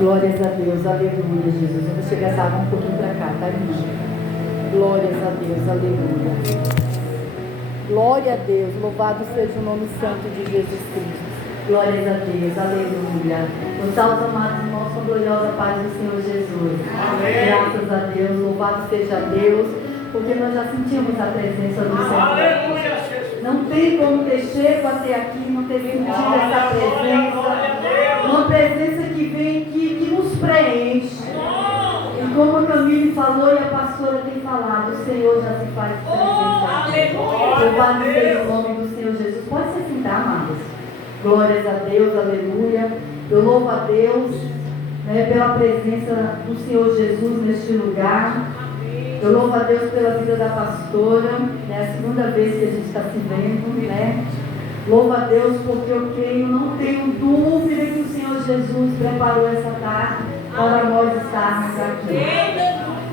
Glórias a Deus, aleluia, Jesus. Eu vou chegar essa água um pouquinho para cá, tá, irmão? Glórias a Deus, aleluia. Glória a Deus, louvado seja o nome santo de Jesus Cristo. Glórias a Deus, aleluia. Os salvos amados irmãos, com a gloriosa paz do Senhor Jesus. Amém. Graças a Deus, louvado seja Deus, porque nós já sentimos a presença do Senhor. Aleluia. Não tem como ter chego até aqui, não ter sentido essa presença. Uma presença que vem, que nos preenche. E como a Camille falou e a pastora tem falado, o Senhor já se faz presente. Louvado seja o nome do Senhor Jesus. Pode se sentar, amados. Glórias a Deus, aleluia. Eu louvo a Deus, né, pela presença do Senhor Jesus neste lugar. Eu louvo a Deus pela vida da pastora, né, a segunda vez que a gente está se vendo, né? Louvo a Deus porque eu creio, não tenho dúvida que o Senhor Jesus preparou essa tarde para nós estarmos aqui.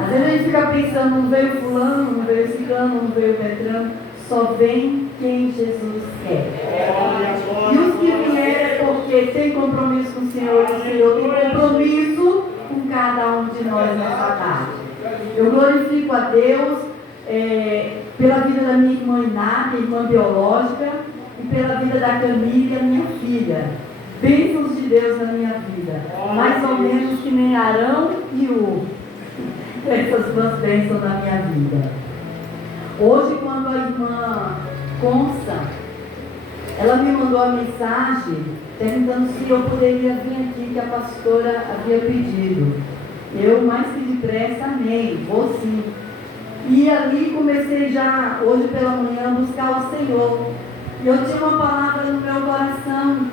Às vezes a gente fica pensando, não veio fulano, não veio ciclano, não veio Beltrano, só vem quem Jesus quer. E os que vieram é porque tem compromisso com o Senhor tem compromisso com cada um de nós nessa tarde. Eu glorifico a Deus pela vida da minha irmã Inácia, irmã biológica, e pela vida da Camille, a minha filha. Bênçãos de Deus na minha vida. Mais ou menos que nem Arão e Ur. Essas duas bênçãos na minha vida. Hoje, quando a irmã Consta, ela me mandou a mensagem perguntando se eu poderia vir aqui, que a pastora havia pedido. Eu, mais que depressa, amei, vou sim. E ali comecei já, hoje pela manhã, a buscar o Senhor. E eu tinha uma palavra no meu coração.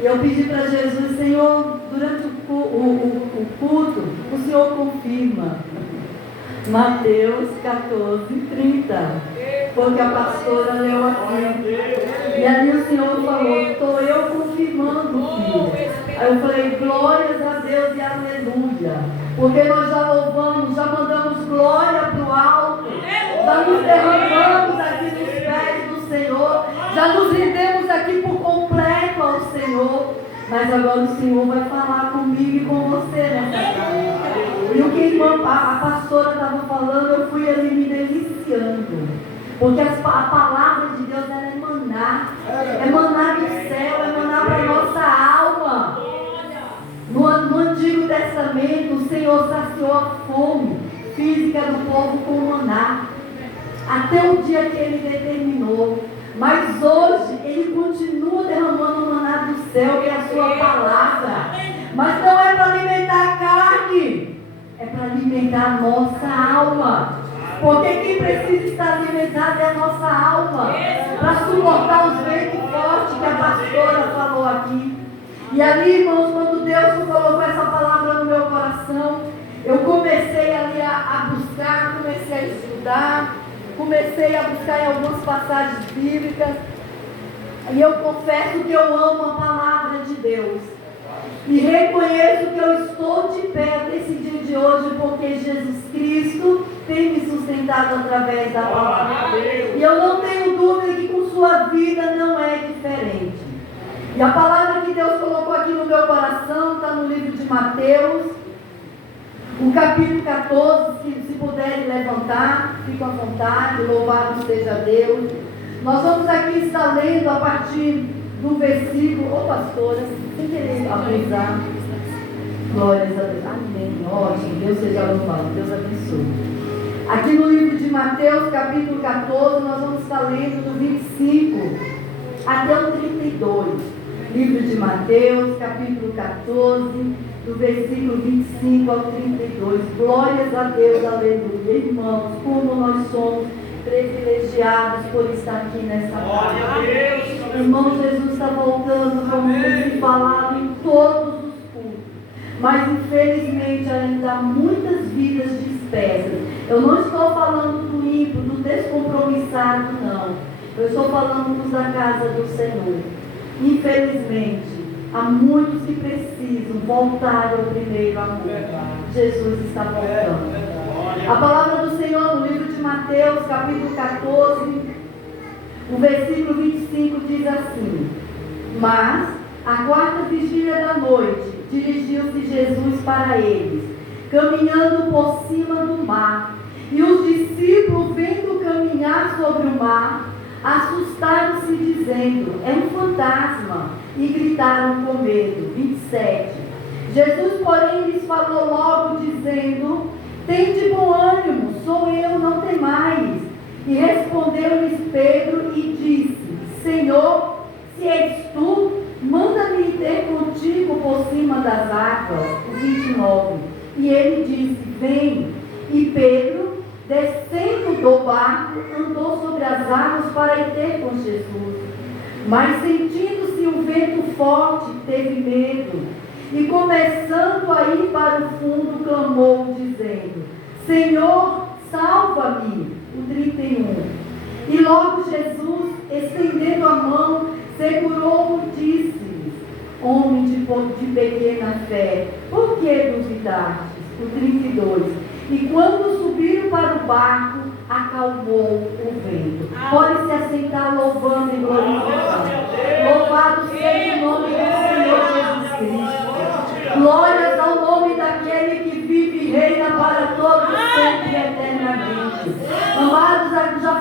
E eu pedi para Jesus, Senhor, durante o culto, o Senhor confirma. Mateus 14:30. Porque a pastora leu aqui. E ali o Senhor falou, estou eu confirmando, filho. Aí eu falei, glórias a Deus e aleluia. Porque nós já louvamos, já mandamos glória para o alto. Já nos derramamos aqui nos pés do Senhor. Já nos rendemos aqui por completo ao Senhor. Mas agora o Senhor vai falar comigo e com você nessa tarde. E o que a pastora estava falando, eu fui ali me deliciando. Porque a palavra de Deus ela é maná. É maná do céu, é maná para a nossa alma. No Antigo Testamento, o Senhor saciou a fome física do povo com maná. Até o dia que Ele determinou. Mas hoje, Ele continua derramando o maná do céu, que é a sua palavra. Mas não é para alimentar a carne, é para alimentar a nossa alma. Porque quem precisa estar alimentado é a nossa alma. Para suportar os ventos fortes que a pastora falou aqui. E ali, irmãos, quando Deus colocou essa palavra no meu coração, eu comecei ali a buscar, comecei a estudar, comecei a buscar em algumas passagens bíblicas. E eu confesso que eu amo a palavra de Deus. E reconheço que eu estou de pé nesse dia de hoje, porque Jesus Cristo tem me sustentado através da palavra. E eu não tenho dúvida que com sua vida não é diferente. E a palavra que Deus colocou aqui no meu coração está no livro de Mateus, o capítulo 14, se puderem levantar, fiquem à vontade, louvado seja Deus. Nós vamos aqui estar lendo a partir do versículo, pastora, sem querer abusar. Glórias a Deus, amém, ótimo, Deus seja louvado, Deus abençoe. Aqui no livro de Mateus, capítulo 14, nós vamos estar lendo do 25 até o 32. Livro de Mateus, capítulo 14, do versículo 25 ao 32. Glórias a Deus, aleluia. Irmãos, como nós somos privilegiados por estar aqui nessa tarde. Irmão, Jesus está voltando, como tem falado em todos os cultos. Mas infelizmente ainda há muitas vidas dispersas. Eu não estou falando do ímpio, do descompromissado, não. Eu estou falando dos da casa do Senhor. Infelizmente, há muitos que precisam voltar ao primeiro amor. Jesus está voltando. A palavra do Senhor no livro de Mateus, capítulo 14, o versículo 25 diz assim: Mas, a quarta vigília da noite, dirigiu-se Jesus para eles, caminhando por cima do mar. E os discípulos, vendo caminhar sobre o mar, assustaram-se, dizendo: é um fantasma, e gritaram com medo. 27. Jesus, porém, lhes falou logo, dizendo: tende bom ânimo, sou eu, não temais. E respondeu-lhes Pedro e disse: Senhor, se és tu, manda-me ir ter contigo por cima das águas. 29. E ele disse: vem. E Pedro, descendo do barco, andou sobre as águas para ir ter com Jesus. Mas sentindo-se um vento forte, teve medo. E começando a ir para o fundo, clamou, dizendo: Senhor, salva-me. O 31. E logo Jesus, estendendo a mão, segurou-o e disse-lhes: homem de pequena fé, por que duvidastes? O 32. E quando subiram para o barco, acalmou o vento. Pode se assentar louvando e glorificando. Louvado seja o nome do Senhor Jesus Cristo. Glórias ao nome daquele que vive e reina para todos sempre e eternamente. Amados, já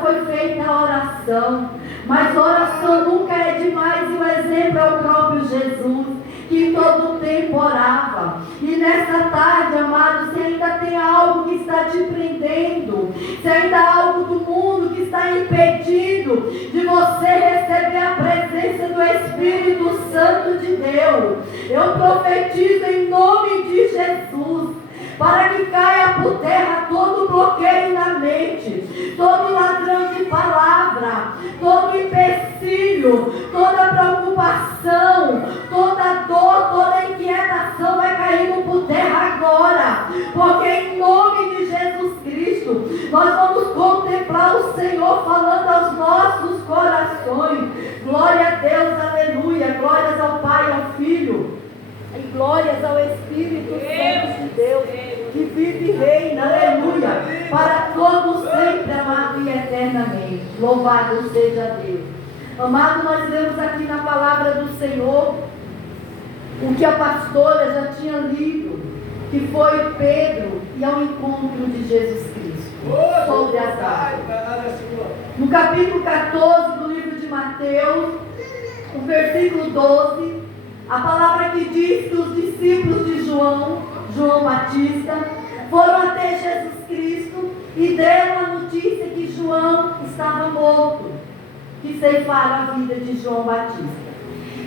foi feita a oração, mas oração nunca é demais, e o exemplo é o próprio Jesus, que em todo tempo orava. E nessa tarde, amados, se ainda tem algo que está te prendendo, se ainda há algo do mundo que está impedindo de você receber a presença do Espírito Santo de Deus, eu profetizo em nome de Jesus, para que caia por terra todo bloqueio na mente, todo ladrão de palavra, todo empecilho, toda preocupação, toda dor, toda inquietação vai caindo por terra agora, porque em nome de Jesus Cristo, nós vamos contemplar o Senhor falando aos nossos corações. Glória a Deus, aleluia, glórias ao Pai, ao Filho, e glórias ao Espírito Santo de Deus, que vive e reina, aleluia, para todos sempre, amado, e eternamente. Louvado seja Deus. Amado, nós lemos aqui na palavra do Senhor o que a pastora já tinha lido, que foi Pedro e ao encontro de Jesus Cristo sobre as águas. No capítulo 14 do livro de Mateus, o versículo 12, a palavra que diz que os discípulos de João Batista, foram até Jesus Cristo e deram a notícia que João estava morto, que ceifaram a vida de João Batista.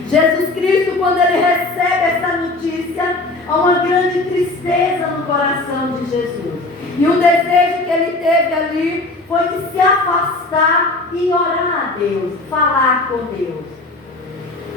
Jesus Cristo, quando ele recebe essa notícia, há uma grande tristeza no coração de Jesus. E o desejo que ele teve ali foi de se afastar e orar a Deus, falar com Deus.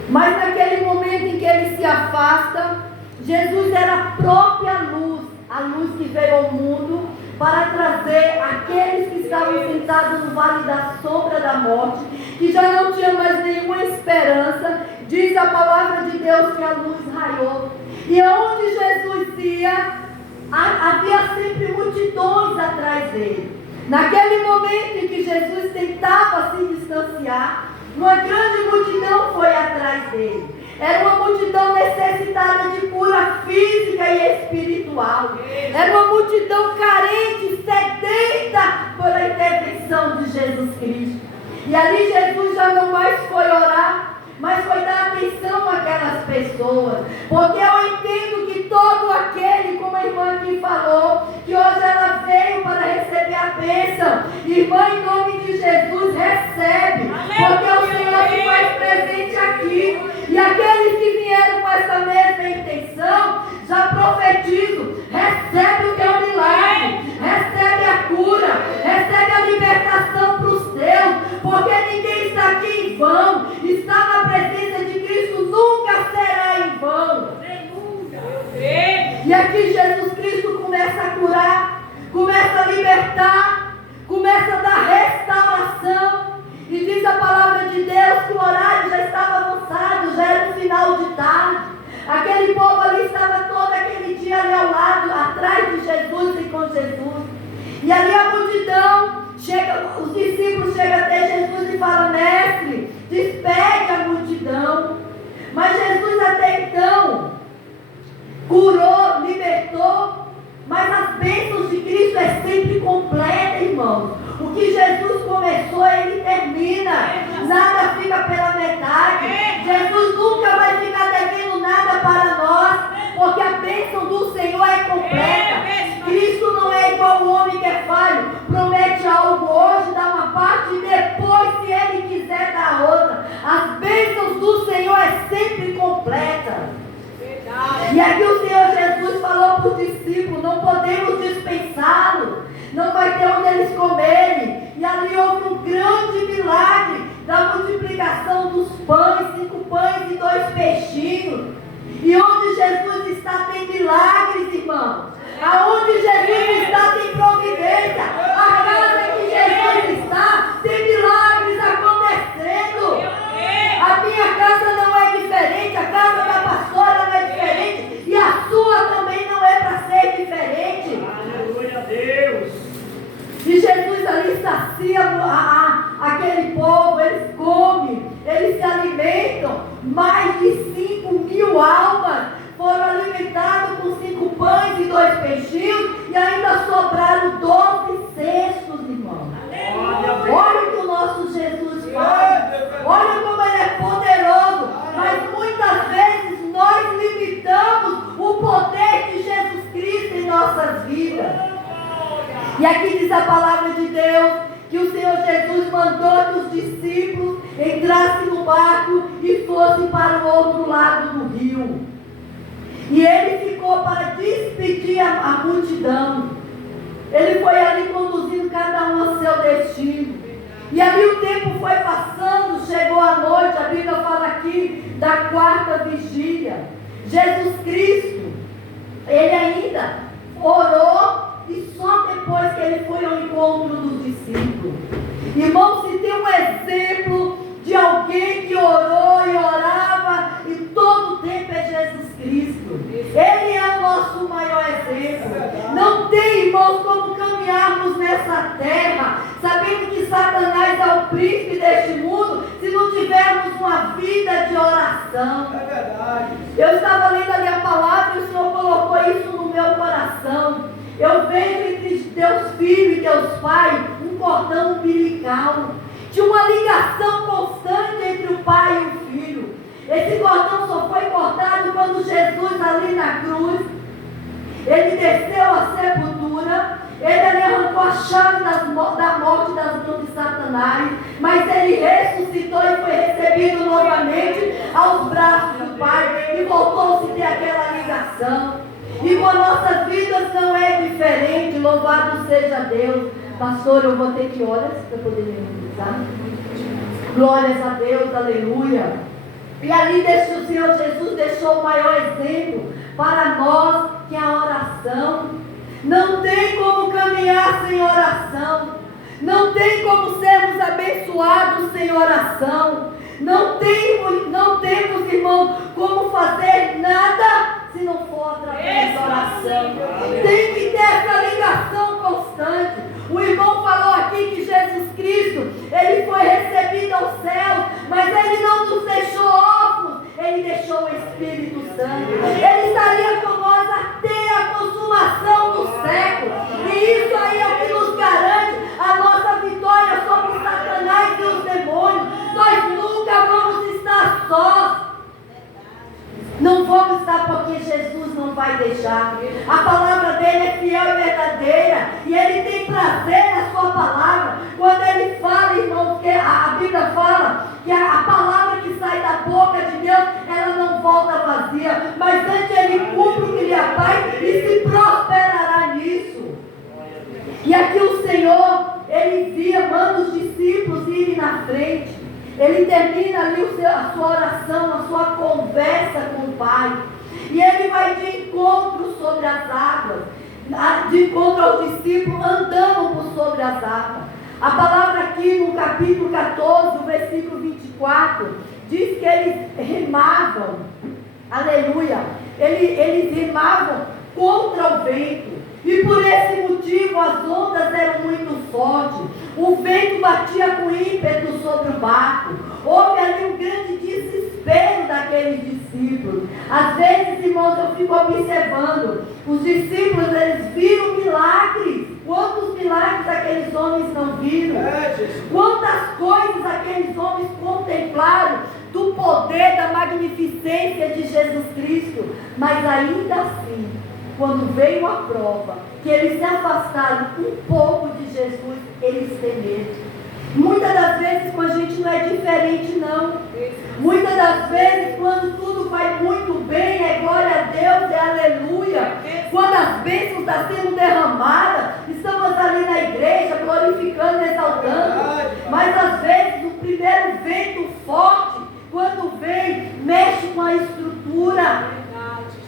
Mas naquele momento em que ele se afasta, Jesus era a própria luz, a luz que veio ao mundo para trazer aqueles que estavam sentados no vale da sombra da morte, que já não tinham mais nenhuma esperança. Diz a palavra de Deus que a luz raiou. E onde Jesus ia, havia sempre multidões atrás dele. Naquele momento em que Jesus tentava se distanciar, uma grande multidão foi atrás dele. Era uma multidão necessitada de cura física e espiritual. Era uma multidão carente, sedenta pela intervenção de Jesus Cristo. E ali Jesus já não mais foi orar, mas foi dar atenção àquelas pessoas. Porque eu entendo que todo aquele, como a irmã aqui falou, que hoje ela veio para receber a bênção. Irmã, em nome de Jesus, recebe. Porque o Senhor se faz presente aqui. E aqueles que vieram com essa mesma intenção, já profetizo, recebe o teu milagre, recebe a cura, recebe a libertação para os teus, porque ninguém está aqui em vão. Estar na presença de Cristo nunca será em vão. E aqui Jesus Cristo começa a curar, começa a libertar, começa a dar restauração. E diz a palavra de Deus que o horário já estava avançado, já era o final de tarde. Aquele povo ali estava todo aquele dia ali ao lado, atrás de Jesus e com Jesus. E ali a multidão chega, os discípulos chegam até Jesus e falam: mestre, despede a multidão. Mas Jesus até então E aqui o Senhor Jesus falou para os discípulos: não podemos dispensá-lo, não vai ter onde eles comerem. E ali houve um grande milagre da multiplicação dos pães, 5 pães e 2 peixinhos. E onde Jesus está tem milagres, irmãos. Aonde Jesus está tem providência. A casa que Jesus está tem milagres acontecendo. A minha casa não é diferente, a casa da pastora não é diferente, e a sua também não é para ser diferente. Aleluia a Deus. E Jesus ali sacia aquele povo, eles comem, eles se alimentam. Mais de 5.000 almas foram alimentadas com 5 pães e 2 peixinhos, e ainda sobraram 12 cestos, irmão. Olha o que o nosso Jesus faz. Olha como ele é poderoso. Mas muitas vezes nós limitamos o poder de Jesus Cristo em nossas vidas. E aqui diz a palavra de Deus que o Senhor Jesus mandou que os discípulos entrassem no barco e fossem para o outro lado do rio. E ele ficou para despedir a multidão. Ele foi ali conduzindo cada um ao seu destino. E ali o tempo foi passando, chegou a noite, a Bíblia fala aqui da 4ª vigília. Jesus Cristo, ele ainda orou, e só depois que ele foi ao encontro dos discípulos. Irmão, se tem um exemplo de alguém que orou e orava e todo o tempo, é Jesus Cristo. Ele é o nosso maior exemplo. Não tem, irmãos, como caminharmos nessa terra sabendo que Satanás é o príncipe deste mundo, se não tivermos uma vida de oração. É verdade. Eu estava lendo ali a palavra e o Senhor colocou isso no meu coração. Eu vejo entre Deus Filho e Deus Pai um cordão umbilical. Tinha uma ligação constante entre o Pai e o Filho. Esse cordão só foi cortado quando Jesus, ali na cruz, ele desceu à sepultura, ele ali arrancou a chave da morte das mãos de Satanás, mas ele ressuscitou e foi recebido novamente aos braços do Pai, e voltou-se a ter aquela ligação. E com as nossas vidas não é diferente. Louvado seja Deus. Pastor, eu vou ter que horas para poder me mobilizar. Glórias a Deus, aleluia. E ali o Senhor Jesus deixou o maior exemplo para nós, que é a oração. Não tem como caminhar sem oração. Não tem como sermos abençoados sem oração. Não temos, irmão, como fazer nada se não for através da oração. Tem que ter essa ligação constante. O irmão falou aqui que Jesus Cristo, ele foi recebido aos céus, mas ele não nos deixou órfãos, ele deixou o Espírito Santo. Ele estaria com nós até a consumação do século. E isso aí é o que nos garante a nossa vitória sobre Satanás e os demônios. Nós nunca vamos estar sós. Não vamos estar, porque Jesus não vai deixar. A palavra dele é fiel e verdadeira, e ele tem prazer na sua palavra. Quando ele fala, irmãos, que a Bíblia fala que a palavra que sai da boca de Deus, ela não volta vazia, mas antes ele cumpre o que lhe apraz e se prosperará nisso. E aqui o Senhor, ele manda os discípulos irem na frente. Ele termina ali a sua oração, a sua conversa com o Pai. E ele vai de encontro sobre as águas, de encontro aos discípulos, andando por sobre as águas. A palavra aqui no capítulo 14, o versículo 24, diz que eles remavam, aleluia, eles remavam contra o vento. E por esse motivo as ondas eram muito fortes. O vento batia com ímpeto sobre o barco. Houve ali um grande desespero daqueles discípulos. Às vezes, irmãos, eu fico observando. Os discípulos, eles viram milagres. Quantos milagres aqueles homens não viram? Quantas coisas aqueles homens contemplaram do poder, da magnificência de Jesus Cristo. Mas ainda assim, quando veio a prova, que eles se afastaram um pouco de Jesus, eles têm medo. Muitas das vezes com a gente não é diferente, não. Muitas das vezes, quando tudo vai muito bem, é glória a Deus, está sendo derramada, estamos ali na igreja, glorificando, exaltando. Mas às vezes o primeiro vento forte, quando vem, mexe com a estrutura,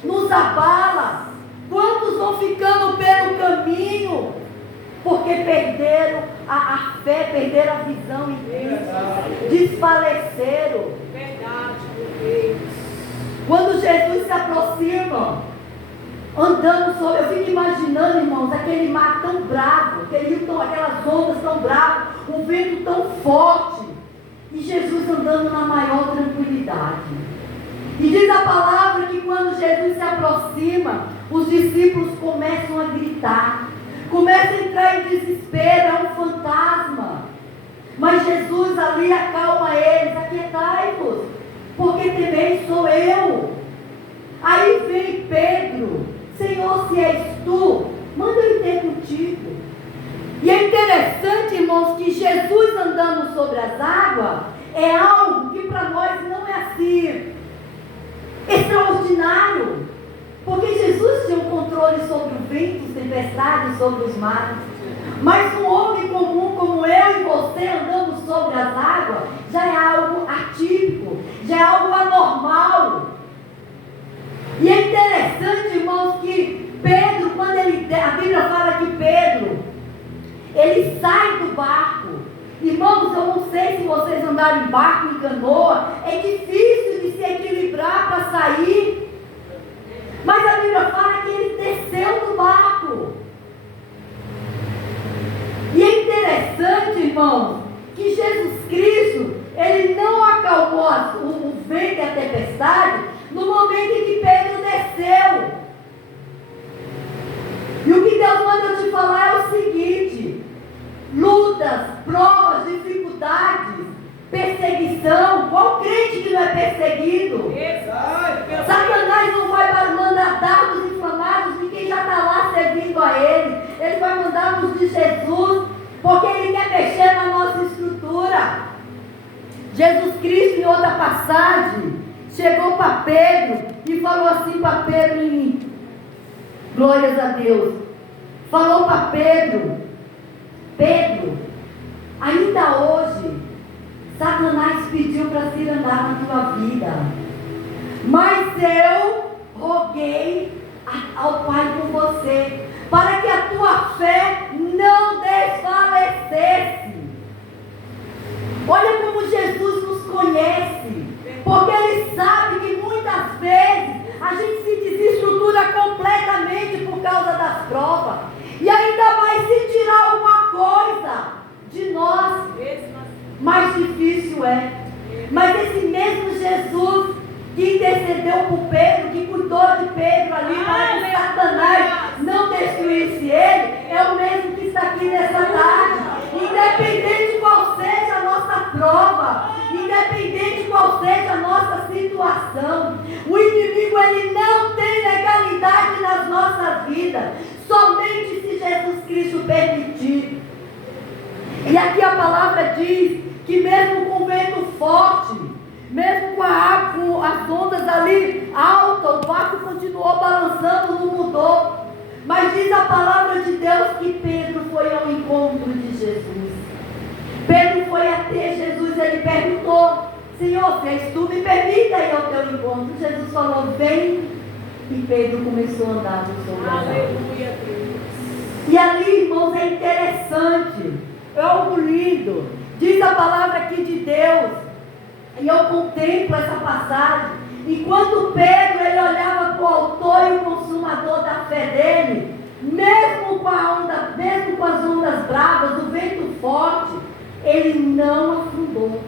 nos abala. Quantos vão ficando pelo caminho? Porque perderam a fé, perderam a visão em Cristo, desfaleceram. Verdade, meu Deus. Quando Jesus se aproxima, andando sobre, eu fico imaginando, irmãos, aquele mar tão bravo, aquelas ondas tão bravas, o vento tão forte, e Jesus andando na maior tranquilidade. E diz a palavra que quando Jesus se aproxima, os discípulos começam a gritar, começam a entrar em desespero, é um fantasma. Mas Jesus ali acalma eles, aquietai-vos, porque também sou eu. Aí vem Pedro, Senhor, se és tu, manda eu ir ter contigo. E é interessante, irmãos, que Jesus andando sobre as águas é algo que para nós não é assim extraordinário, porque Jesus tinha um controle sobre o vento, as tempestades, sobre os mares. Mas um homem comum como eu e você andando sobre as águas já é algo atípico, já é algo anormal. E é interessante, irmãos, que Pedro, quando a Bíblia fala que Pedro, ele sai do barco. Irmãos, eu não sei se vocês andaram em barco, em canoa, é difícil de se equilibrar para sair. Mas a Bíblia fala que ele desceu do barco. E é interessante, irmãos, que Jesus Cristo, ele não acalmou o vento e a tempestade no momento em que Pedro desceu. E o que Deus manda eu te falar é o seguinte: lutas, provas, dificuldades, perseguição. Qual crente que não é perseguido? Satanás não vai mandar dardos inflamados de quem já está lá servindo a ele. Ele vai mandar nos de Jesus, porque ele quer mexer na nossa estrutura. Jesus Cristo, em outra passagem, chegou para Pedro e falou assim para Pedro em glórias a Deus. Falou para Pedro: Pedro, ainda hoje Satanás pediu para se andar na tua vida, mas eu roguei ao Pai por você, para que a tua fé não desfalecesse. Olha como Jesus nos conhece, porque Ele sabe que muitas vezes a gente se desestrutura completamente por causa das provas, e ainda vai se tirar alguma coisa de nós, mais difícil é. Mas esse mesmo Jesus que intercedeu por Pedro, que cuidou de Pedro ali para que Satanás não destruísse ele, é o mesmo que está aqui nessa tarde. Independente de qual seja a nossa prova, independente de qual seja a nossa situação, o inimigo ele não tem legalidade nas nossas vidas, somente se Jesus Cristo permitir. E aqui a palavra diz que mesmo com o vento forte, mesmo com a água, com as ondas ali altas, o barco continuou balançando, não mudou. Mas diz a palavra de Deus que Pedro foi ao encontro de Jesus. Pedro foi até Jesus, ele perguntou: Senhor, se és tu, me permita ir ao teu encontro. Jesus falou: vem. E Pedro começou a andar sobre as águas. Aleluia, Deus. E ali, irmãos, é interessante, é algo lindo. Diz a palavra aqui de Deus, e eu contemplo essa passagem. Enquanto Pedro, ele olhava para o autor e o consumador da fé dele, mesmo com a onda, mesmo com as ondas bravas, o vento forte, ele não afundou.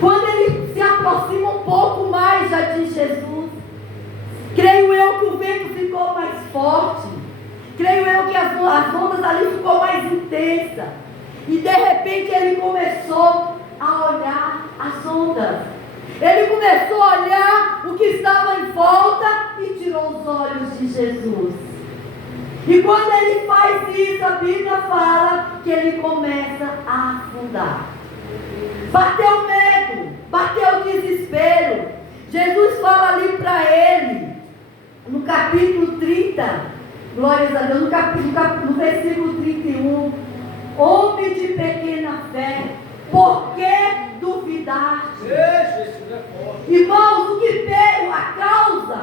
Quando ele se aproxima um pouco mais, já diz Jesus, creio eu que o vento ficou mais forte, creio eu que as ondas ali ficou mais intensa, e de repente ele começou a olhar as ondas. Ele começou a olhar o que estava em volta e tirou os olhos de Jesus. E quando ele faz isso, a Bíblia fala que ele começa a afundar. Bateu medo, bateu desespero. Jesus fala ali para ele, no capítulo 30, Glórias a Deus. No versículo 31. Homem de pequena fé, por que duvidaste? Irmãos, a causa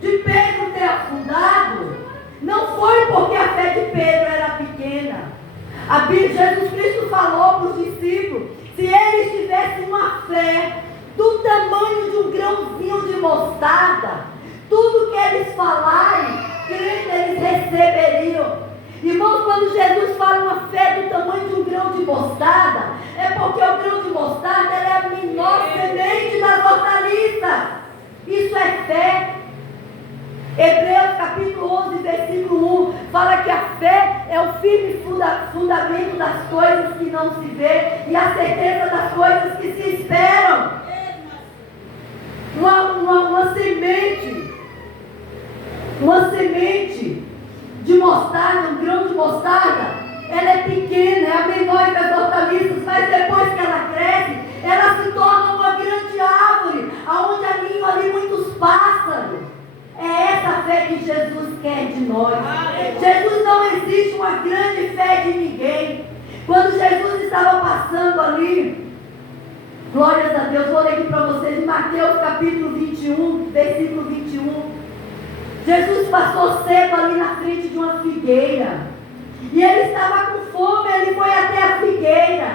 de Pedro ter afundado não foi porque a fé de Pedro era pequena. Jesus Cristo falou para os discípulos: se eles tivessem uma fé do tamanho de um grãozinho de mostarda, tudo que eles falarem, crendo, eles receberiam. Irmãos, quando Jesus fala uma fé do tamanho de um grão de mostarda, é porque o grão de mostarda é a menor semente das hortaliças. Isso é fé. Hebreus capítulo 11, versículo 1, fala que a fé é o firme fundamento das coisas que não se vê e a certeza das coisas que se esperam. Uma semente de mostarda, um grão de mostarda, ela é pequena, é a menor das hortaliças, mas depois que ela cresce, ela se torna uma grande árvore, aonde alinham ali muitos pássaros. É essa fé que Jesus quer de nós. Jesus não existe uma grande fé de ninguém. Quando Jesus estava passando ali, glórias a Deus, vou ler aqui para vocês, em Mateus capítulo 21, versículo 21. Jesus passou cedo ali na frente de uma figueira. E ele estava com fome, ele foi até a figueira.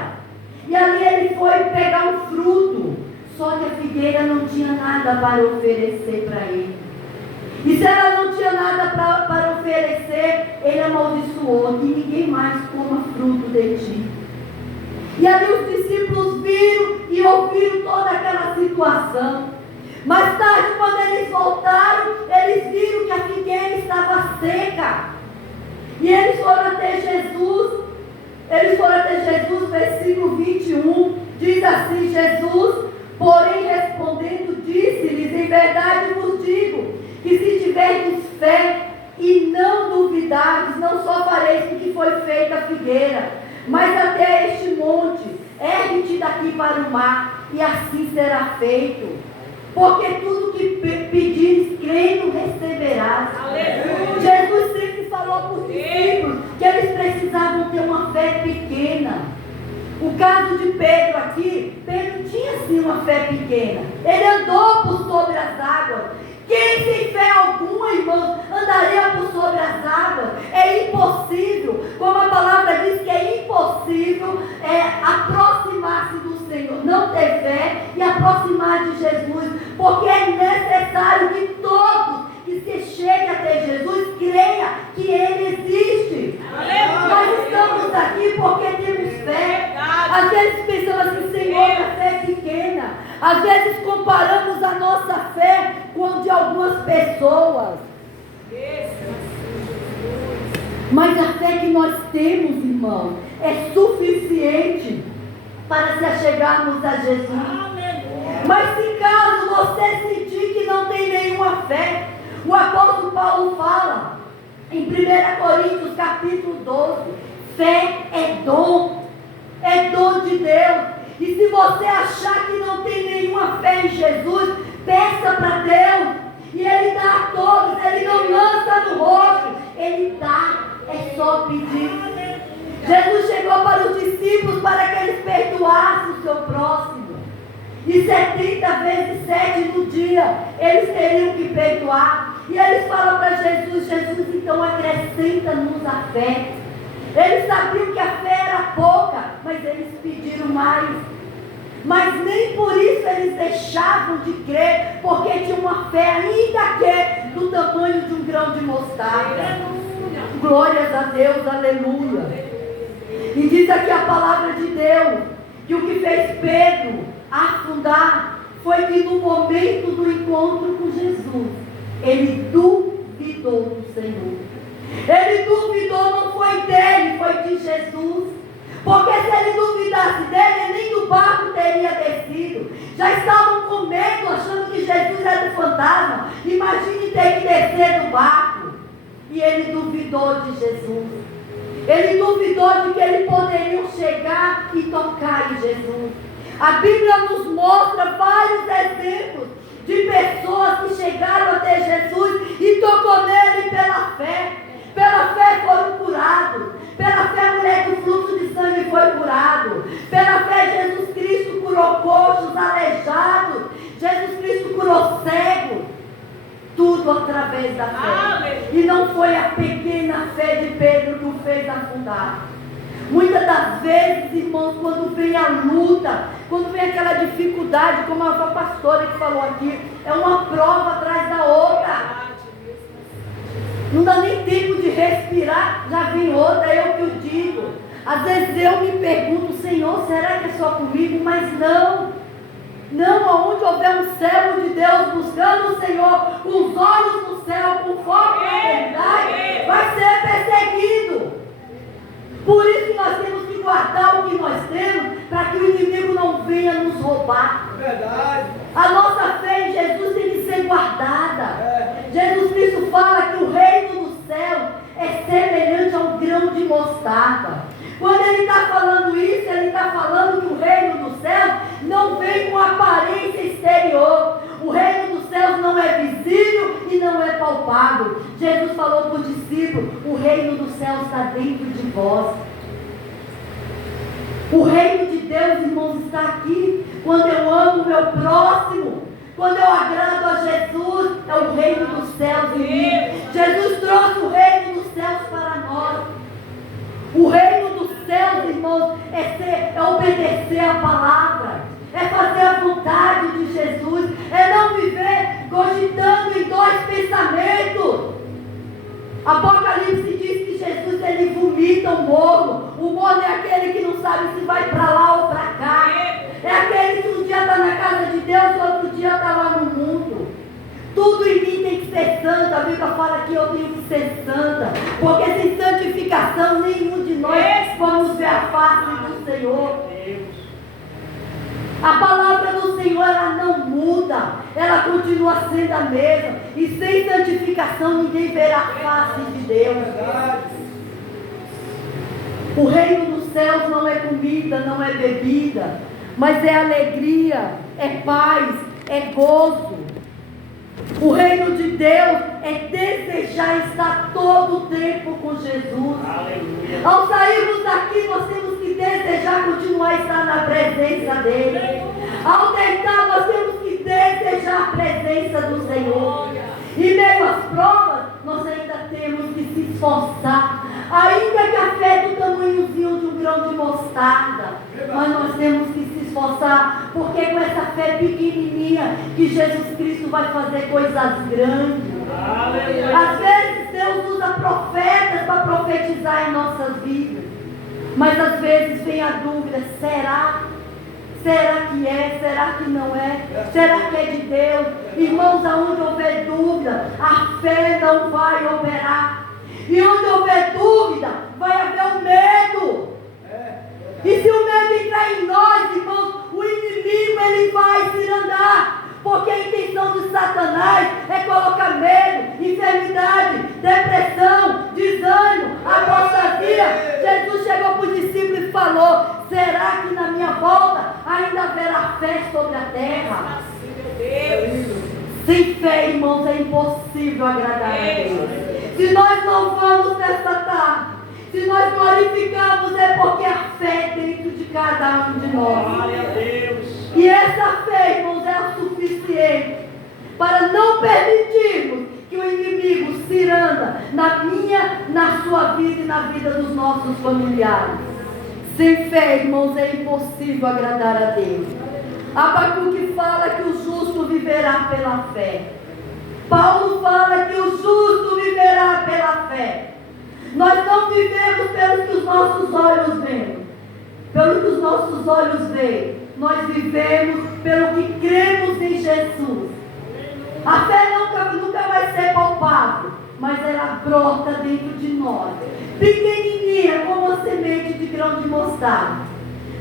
E ali ele foi pegar um fruto. Só que a figueira não tinha nada para oferecer para ele. E se ela não tinha nada para oferecer, ele amaldiçoou: que ninguém mais coma fruto de ti. E ali os discípulos viram e ouviram toda aquela situação. Mais tarde, quando eles voltaram, eles viram que a figueira estava seca. E eles foram até Jesus. Versículo 21, diz assim: Jesus, porém, respondendo, disse-lhes: em verdade vos digo, que se tiverdes fé e não duvidardes, não só fareis o que foi feita a figueira, mas até este monte, ergue-te daqui para o mar, e assim será feito. Porque tudo que pedires, crendo, receberás. Aleluia. Jesus sempre falou para os discípulos que eles precisavam ter uma fé pequena. O caso de Pedro aqui, Pedro tinha sim uma fé pequena. Ele andou por sobre as águas. Quem sem fé alguma, irmãos, andaria por sobre as águas? É impossível, como a palavra diz que é impossível aproximar-se do Senhor, não ter fé e aproximar de Jesus, porque é necessário que todos que se cheguem até Jesus creia que Ele existe. Nós estamos aqui porque temos fé. Às vezes pensamos assim: Senhor, a fé é pequena. Às vezes comparamos a nossa fé com a de algumas pessoas. Mas a fé que nós temos, irmão, é suficiente para se achegarmos a Jesus. Mas se caso você sentir que não tem nenhuma fé, o apóstolo Paulo fala em 1 Coríntios capítulo 12: fé é dom de Deus. E se você achar que não tem nenhuma fé em Jesus, peça para Deus, e Ele dá a todos. Ele não lança no rosto, Ele dá, é só pedir. Jesus chegou para os discípulos para que eles perdoassem o seu próximo, e 70 vezes 7 no dia eles teriam que perdoar. E eles falam para Jesus: Jesus, então acrescenta-nos a fé. Eles sabiam que a fé era pouca, mas eles pediram mais. Mas nem por isso eles deixavam de crer, porque tinham uma fé ainda que do tamanho de um grão de mostarda. Glórias a Deus, aleluia. E diz aqui a palavra de Deus que o que fez Pedro afundar foi que no momento do encontro com Jesus, ele duvidou do Senhor. Ele duvidou, não foi dele, foi de Jesus. Porque se ele duvidasse dele, nem do barco teria descido. Já estavam com medo, achando que Jesus era um fantasma. Imagine ter que descer do barco. E ele duvidou de Jesus. Ele duvidou de que ele poderia chegar e tocar em Jesus. A Bíblia nos mostra vários exemplos de pessoas que chegaram até Jesus e tocou nele pela fé. tudo através da fé. E não foi a pequena fé de Pedro que o fez afundar. Muitas das vezes, irmãos, quando vem a luta, quando vem aquela dificuldade, como a pastora que falou aqui, é uma prova atrás da outra. Não dá nem tempo de respirar, já vem outra, é o que eu digo. Às vezes eu me pergunto, Senhor, será que é só comigo? Mas não. Não, aonde houver um servo de Deus buscando o Senhor, com os olhos no céu, com foco na eternidade, vai ser perseguido. Por isso que nós temos que guardar o que nós temos, para que o inimigo não venha nos roubar. Verdade. A nossa fé em Jesus tem que ser guardada. Jesus Cristo fala que o reino do céu é semelhante a um grão de mostarda. Quando ele está falando isso, ele está falando que o reino dos céus não vem com aparência exterior. O reino dos céus não é visível e não é palpável. Jesus falou para os discípulos, o reino dos céus está dentro de vós. O reino de Deus, irmãos, está aqui. Quando eu amo o meu próximo, quando eu agrado a Jesus, é o reino dos céus em mim. Jesus trouxe o reino dos céus para nós. O reino dos céus, irmãos, é obedecer a palavra, é fazer a vontade de Jesus, é não viver cogitando em dois pensamentos. Apocalipse diz que Jesus, ele vomita o morno. O morno é aquele que não sabe se vai para lá ou para cá. É aquele que um dia está na casa de Deus e outro dia está lá no mundo. Tudo em mim tem que ser santo. A Bíblia fala que eu tenho que ser santa, porque sem santificação nenhum de nós vamos ver a face do Senhor. A palavra do Senhor, ela não muda, ela continua sendo a mesma. E sem santificação ninguém verá a face de Deus. O reino dos céus não é comida, não é bebida, mas é alegria, é paz, é gozo. O reino de Deus é desejar estar todo o tempo com Jesus. Aleluia. Ao sairmos daqui, nós temos que desejar continuar a estar na presença dEle. Ao deitar, nós temos que desejar a presença do Senhor. E meio às provas, nós ainda temos que se esforçar. Ainda que a fé do tamanhozinho de um grão de mostarda, mas nós temos que se esforçar, porque com essa fé pequenininha que Jesus Cristo vai fazer coisas grandes. Às vezes Deus usa profetas para profetizar em nossas vidas, mas às vezes vem a dúvida, será? Será que é? Será que não é? Será que é de Deus? Irmãos, aonde houver dúvida, a fé não vai operar. E onde houver dúvida, vai haver o medo. E se o medo entrar em nós, irmãos, o inimigo ele vai se andar. Porque a intenção de Satanás é colocar medo, enfermidade, depressão, desânimo, apostasia. Jesus chegou para os discípulos e falou, será que na minha volta ainda haverá fé sobre a terra? Sem fé, irmãos, é impossível agradar a Deus. Se nós louvamos nesta tarde, se nós glorificamos, é porque a fé é dentro de cada um de nós. Glória a Deus. E essa fé, irmãos, é o suficiente para não permitirmos que o inimigo se anda na minha, na sua vida e na vida dos nossos familiares. Sem fé, irmãos, é impossível agradar a Deus. Abacuque fala que o justo viverá pela fé. Paulo fala que o justo viverá pela fé. Nós não vivemos pelo que os nossos olhos veem. Pelo que os nossos olhos veem. Nós vivemos pelo que cremos em Jesus. A fé nunca vai ser palpável, mas ela brota dentro de nós. Pequenininha, como a semente de grão de mostarda.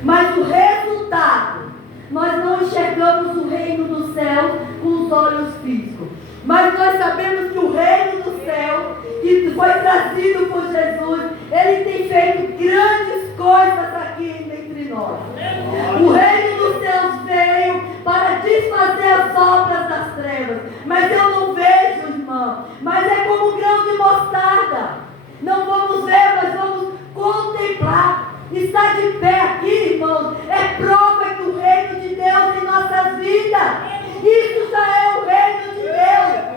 Mas o resultado, nós não enxergamos o reino do céu com os olhos físicos. Mas nós sabemos que o reino do céu, que foi trazido por Jesus, ele tem feito grandes coisas aqui entre nós. O reino dos céus veio para desfazer as obras das trevas. Mas eu não vejo, irmão. Mas é como um grão de mostarda. Não vamos ver, mas vamos contemplar. Estar de pé aqui, irmãos, é prova que o reino de Deus em nossas vidas. Isso já é o reino de Deus.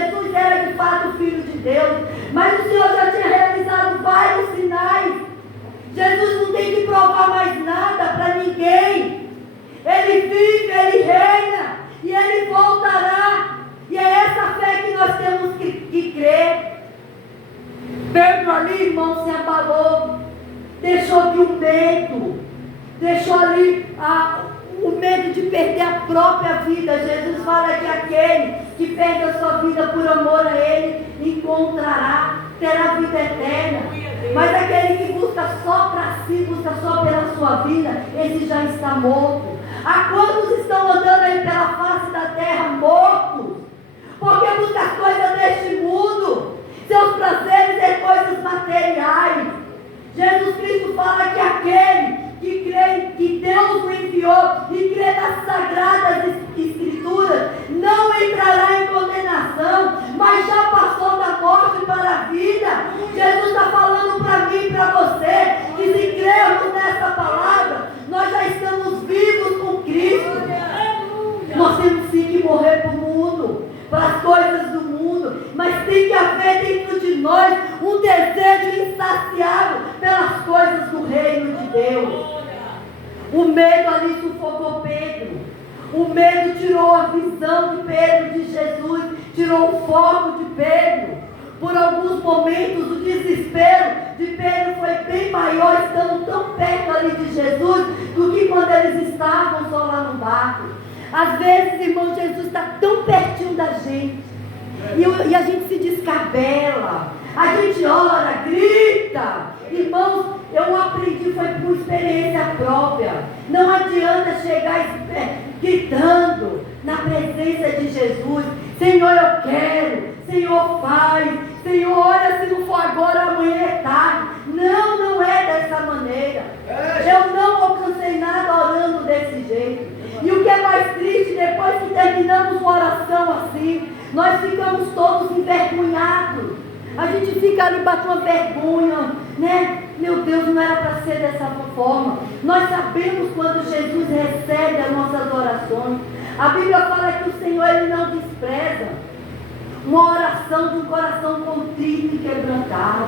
Jesus era de fato o Filho de Deus, mas o Senhor já tinha realizado vários sinais. Jesus não tem que provar mais nada para ninguém. Ele vive, Ele reina e Ele voltará. E é essa fé que nós temos que crer. Pedro ali, irmão, se abalou, deixou de um medo, deixou ali o medo de perder a própria vida. Jesus fala que aquele que perde a sua vida por amor a Ele, encontrará, terá vida eterna. Mas aquele que busca só para si, busca só pela sua vida, esse já está morto. Há quantos estão andando aí pela face da terra mortos? Porque busca as coisas deste mundo, seus prazeres e coisas materiais. Jesus Cristo fala que aquele que crê que Deus o enviou e crê nas sagradas escrituras não entrará em condenação, mas já passou da morte para a vida. Jesus está falando para mim e para você que se crermos nessa palavra, nós já estamos vivos com Cristo. Nós temos sim que morrer para o mundo, para as coisas do mundo, mas tem que haver dentro de nós um desejo insaciável pelas coisas do reino de Deus. O medo ali sufocou Pedro. O medo tirou a visão de Pedro de Jesus, tirou o foco de Pedro. Por alguns momentos o desespero de Pedro foi bem maior, estando tão perto ali de Jesus, do que quando eles estavam só lá no barco. Às vezes, irmão, Jesus está tão pertinho da gente, e a gente se descabela, a gente ora, grita. Irmãos, eu aprendi, foi por experiência própria. Não adianta chegar gritando na presença de Jesus: Senhor, eu quero, Senhor, faz, Senhor, olha, se não for agora, amanhã é tarde. Não, não é dessa maneira. Eu não alcancei nada orando desse jeito. E o que é mais triste, depois que terminamos uma oração assim, nós ficamos todos envergonhados. A gente fica ali, bate uma vergonha, né? Meu Deus, não era para ser dessa forma. Nós sabemos quando Jesus recebe as nossas orações. A Bíblia fala que o Senhor, Ele não despreza uma oração de um coração contrito e quebrantado.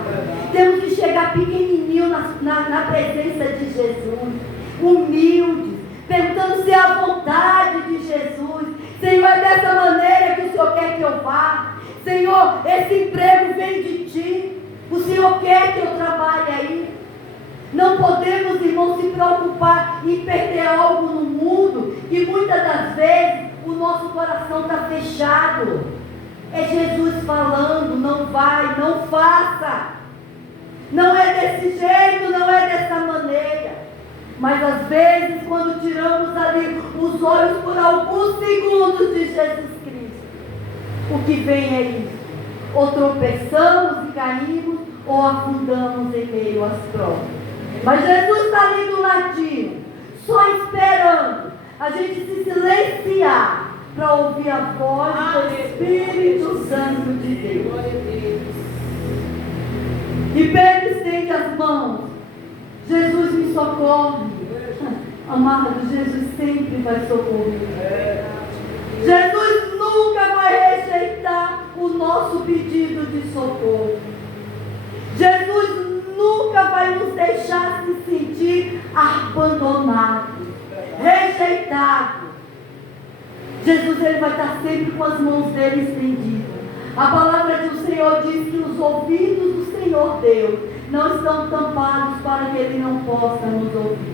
Temos que chegar pequenininho na presença de Jesus, humildes, perguntando se é a vontade de Jesus. Senhor, é dessa maneira que o Senhor quer que eu vá. Senhor, esse emprego vem de Ti. O Senhor quer que eu trabalhe aí. Não podemos, irmãos, se preocupar em perder algo no mundo, que muitas das vezes o nosso coração está fechado. É Jesus falando: não vai, não faça. Não é desse jeito, não é dessa maneira. Mas às vezes, quando tiramos ali os olhos por alguns segundos de Jesus Cristo, o que vem é isso: ou tropeçamos e caímos, ou afundamos em meio às provas. Mas Jesus está ali do ladinho, só esperando a gente se silenciar para ouvir a voz do Espírito Santo de Deus. E Pedro estende as mãos: Jesus, me socorre. Amado, Jesus sempre vai socorrer. Jesus nunca vai rejeitar o nosso pedido de socorro. Jesus nunca vai nos deixar se sentir abandonados, rejeitados. Jesus, Ele vai estar sempre com as mãos dele estendidas. A palavra do Senhor diz que os ouvidos do Senhor Deus não estão tampados para que Ele não possa nos ouvir.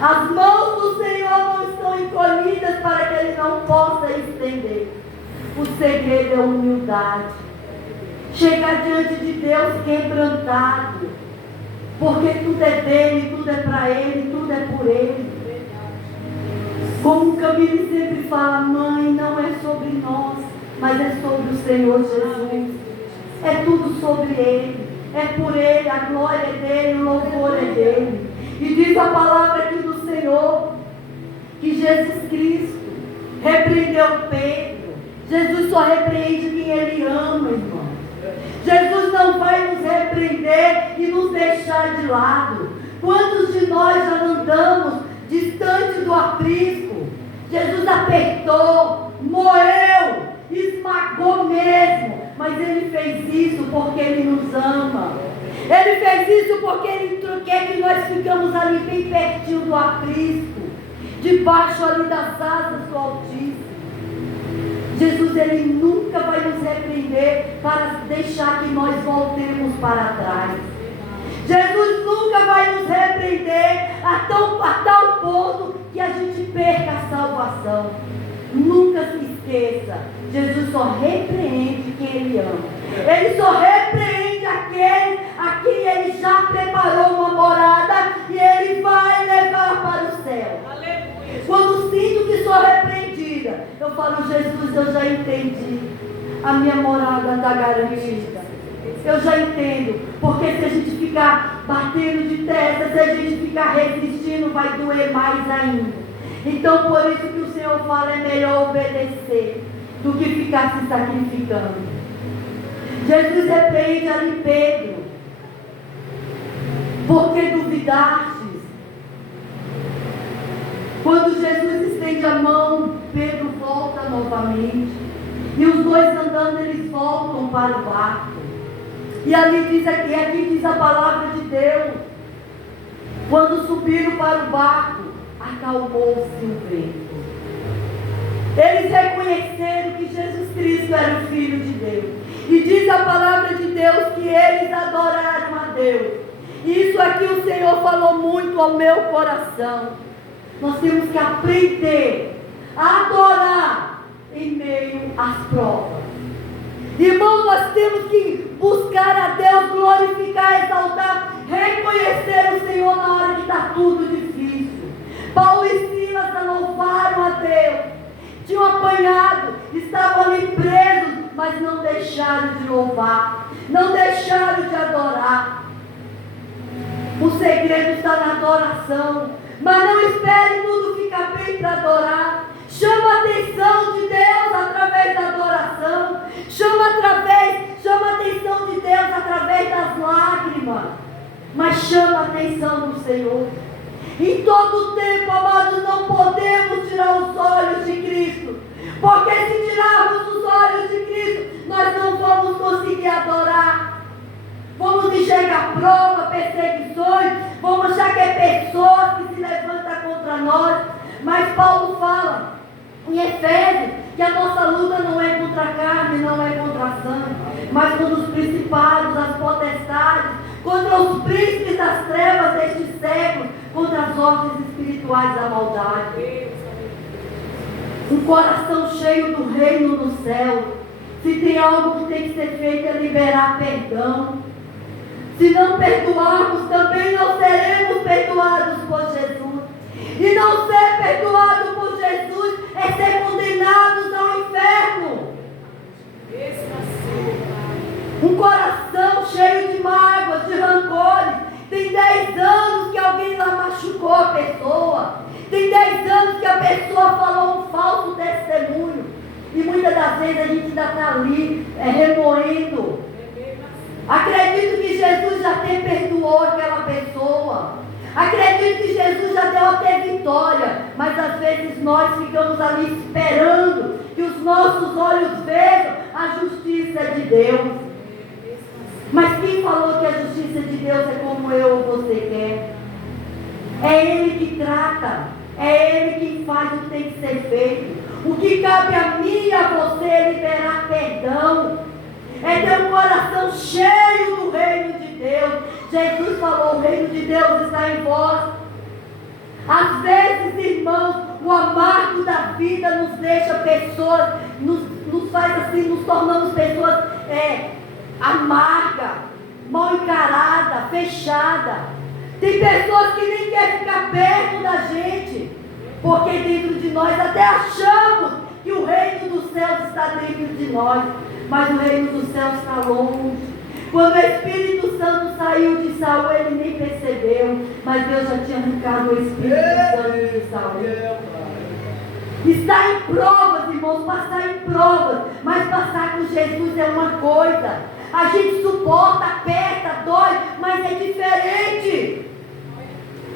As mãos do Senhor não estão encolhidas para que Ele não possa estender. O segredo é a humildade. Chegar diante de Deus quebrantado, porque tudo é dele, tudo é para Ele, tudo é por Ele. Como Camille sempre fala: mãe, não é sobre nós, mas é sobre o Senhor Jesus. É tudo sobre Ele, é por Ele, a glória é dele, o louvor é dele. E diz a palavra aqui do Senhor que Jesus Cristo repreendeu Pedro. Jesus só repreende quem Ele ama, irmão. Jesus não vai nos repreender e nos deixar de lado. Quantos de nós já andamos distante do aprisco? Jesus apertou, moeu, esmagou mesmo, mas Ele fez isso porque Ele nos ama. Ele fez isso porque Ele quer que nós ficamos ali bem pertinho do aprisco, debaixo ali das asas do Altíssimo. Jesus, Ele nunca vai nos repreender para deixar que nós voltemos para trás. Jesus nunca vai nos repreender a tal ponto que a gente perca a salvação. Nunca se esqueça, Jesus só repreende quem Ele ama. Ele só repreende aquele a quem Ele já preparou uma morada e Ele vai levar para o céu. Aleluia. Quando sinto que sou repreendida, eu falo, Jesus, eu já entendi. A minha morada está garantida. Eu já entendo. Porque se a gente ficar batendo de testa, se a gente ficar resistindo, vai doer mais ainda. Então, por isso que o Senhor fala, é melhor obedecer do que ficar se sacrificando. Jesus repreende ali Pedro. Porque duvidastes? Quando Jesus estende a mão, Pedro volta novamente. E os dois andando, eles voltam para o barco. E ali diz aqui diz a palavra de Deus. Quando subiram para o barco, acalmou-se o vento. Eles reconheceram que Jesus Cristo era o Filho de Deus. E diz a palavra de Deus que eles adoraram a Deus. E isso aqui o Senhor falou muito ao meu coração. Nós temos que aprender a adorar em meio às provas. Irmãos, nós temos que buscar a Deus, glorificar, exaltar, reconhecer o Senhor na hora que está tudo difícil. Paulo e Silas louvaram a Deus. Tinham apanhado, estavam ali presos, mas não deixaram de louvar, não deixaram de adorar. O segredo está na adoração. Mas não espere tudo ficar bem para adorar. Chama a atenção de Deus através da adoração. Chama a atenção de Deus através das lágrimas. Mas chama a atenção do Senhor. Em todo tempo, amados, não podemos tirar os olhos de Cristo. Porque se tirarmos os olhos de Cristo, nós não vamos conseguir adorar. Vamos enxergar prova, perseguições, vamos achar que é pessoas que se levantam contra nós. Mas Paulo fala em Efésios que a nossa luta não é contra a carne, não é contra a sangue, mas contra os principados, as potestades, contra os príncipes das trevas deste século, contra as ordens espirituais da maldade. Um coração cheio do reino no céu. Se tem algo que tem que ser feito é liberar perdão. Se não perdoarmos, também não seremos perdoados por Jesus. E não ser perdoado por Jesus é ser condenados ao inferno. Um coração cheio de mágoas, de rancores. Tem 10 anos que alguém lá machucou a pessoa. Tem 10 anos que a pessoa falou um falso testemunho. E muitas das vezes a gente ainda está ali remoendo. Acredito que Jesus já até perdoou aquela pessoa. Acredito que Jesus já deu até vitória. Mas às vezes nós ficamos ali esperando que os nossos olhos vejam a justiça de Deus. Mas quem falou que a justiça de Deus é como eu ou você quer? É Ele que trata. É Ele quem faz o que tem que ser feito. O que cabe a mim e a você é liberar perdão. É ter um coração cheio do reino de Deus. Jesus falou, o reino de Deus está em vós. Às vezes, irmãos, o amargo da vida nos deixa pessoas, nos faz assim, nos tornamos pessoas amargas, mal encaradas, fechadas. Tem pessoas que nem querem ficar perto da gente, porque dentro de nós até achamos que o reino dos céus está dentro de nós. Mas o reino dos céus está longe. Quando o Espírito Santo saiu de Saul, ele nem percebeu. Mas Deus já tinha arrancado o Espírito Santo de Saul. Está em provas, irmãos, passar em provas. Mas passar com Jesus é uma coisa. A gente suporta, aperta, dói, mas é diferente.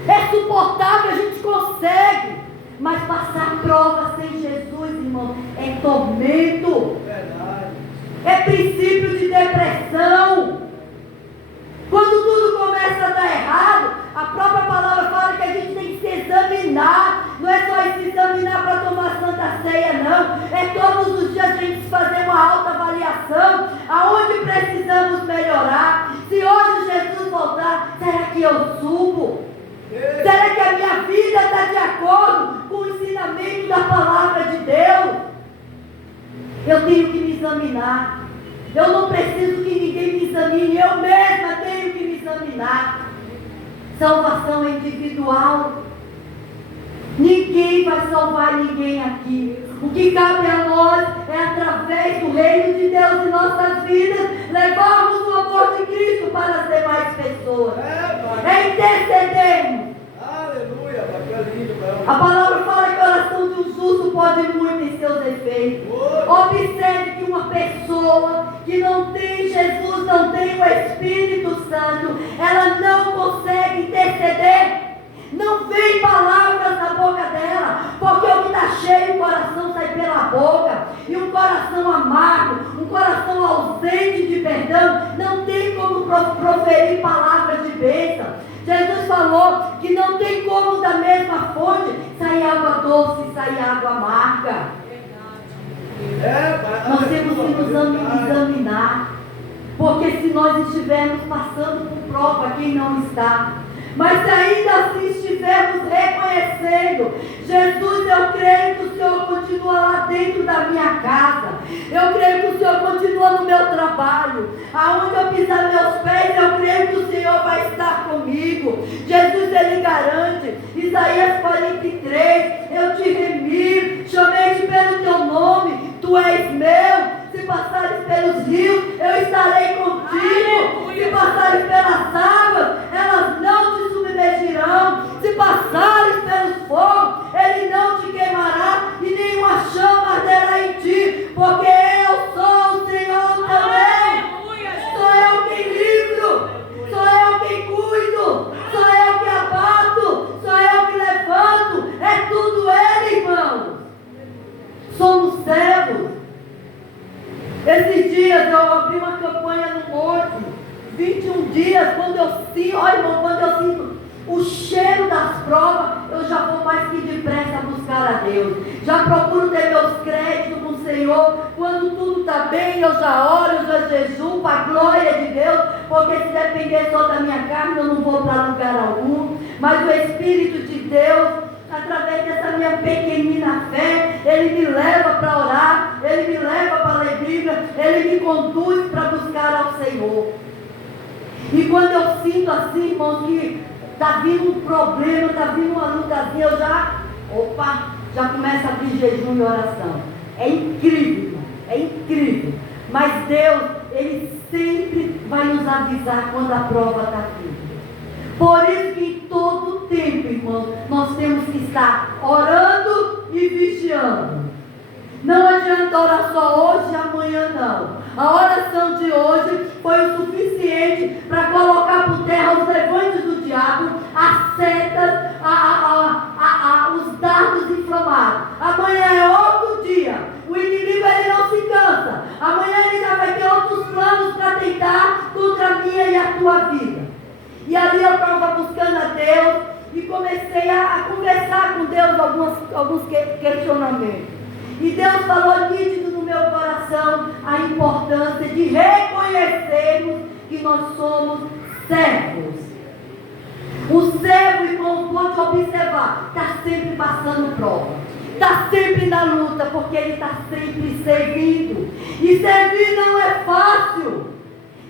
É suportável, a gente consegue. Mas passar provas sem Jesus, irmão, é tormento. Eu tenho que me examinar. Eu não preciso que ninguém me examine. Eu mesma tenho que me examinar. Salvação é individual. Ninguém vai salvar ninguém aqui. O que cabe a nós é, através do reino de Deus em nossas vidas, levarmos o amor de Cristo para as demais pessoas. É intercedermos. Aleluia, que lindo, a palavra fala que o coração de um justo pode muito em seus efeitos. Observe que uma pessoa que não tem Jesus, não tem o Espírito Santo, ela não consegue interceder. Não vem palavras na boca dela, porque o que está cheio, o coração sai pela boca. E um coração amargo, um coração ausente de perdão, não tem como proferir palavras de bênção. Jesus falou que não tem como da mesma fonte sair água doce e sair água amarga. Nós temos que nos examinar, porque se nós estivermos passando por prova, quem não está? Mas se ainda assim estivermos reconhecendo, Jesus, eu creio que o Senhor continua lá dentro da minha casa. Eu creio que o Senhor continua no meu trabalho. Aonde eu pisar meus pés, eu creio que o Senhor vai estar comigo. Jesus, Ele garante. Isaías 43, eu te remi, chamei-te pelo teu nome, tu és meu. Se passares pelos rios, eu estarei contigo. Se passares pelas águas, elas não te submergirão. Se passares pelo fogo, ele não te queimará, e nenhuma chama arderá em ti, porque eu sou o Senhor teu Deus. Sou eu quem livro, sou eu quem cuido, sou eu que abato, sou eu que levanto. É tudo Ele, irmão. Somos servos. Esses dias eu abri uma campanha no monte, 21 dias, quando eu sinto, ó irmão, quando eu sinto o cheiro das provas, eu já vou mais que depressa buscar a Deus. Já procuro ter meus créditos com o Senhor. Quando tudo está bem, eu já oro, eu já jejuo para a glória de Deus, porque se depender só da minha carne, eu não vou para lugar algum. Mas o Espírito de Deus, através dessa minha pequenina fé, Ele me leva para orar, Ele me leva para ler Bíblia, Ele me conduz para buscar ao Senhor. E quando eu sinto assim, irmãos, que está vindo um problema, está vindo uma lutazinha, eu já começo a abrir jejum e oração. É incrível, irmão, é incrível. Mas Deus, Ele sempre vai nos avisar quando a prova está vindo. Por isso que em todo tempo, irmão, nós temos que estar orando e vigiando. Não adianta orar só hoje e amanhã não. A oração de hoje foi o suficiente para colocar por terra os levantes do diabo, as setas, os dardos inflamados. Amanhã é outro dia. O inimigo, ele não se cansa. Amanhã ele já vai ter outros planos para tentar contra a minha e a tua vida. E ali eu estava buscando a Deus e comecei a conversar com Deus alguns questionamentos. E Deus falou nítido no meu coração a importância de reconhecermos que nós somos servos. O servo, irmão, pode observar, está sempre passando prova. Está sempre na luta, porque ele está sempre servindo. E servir não é fácil.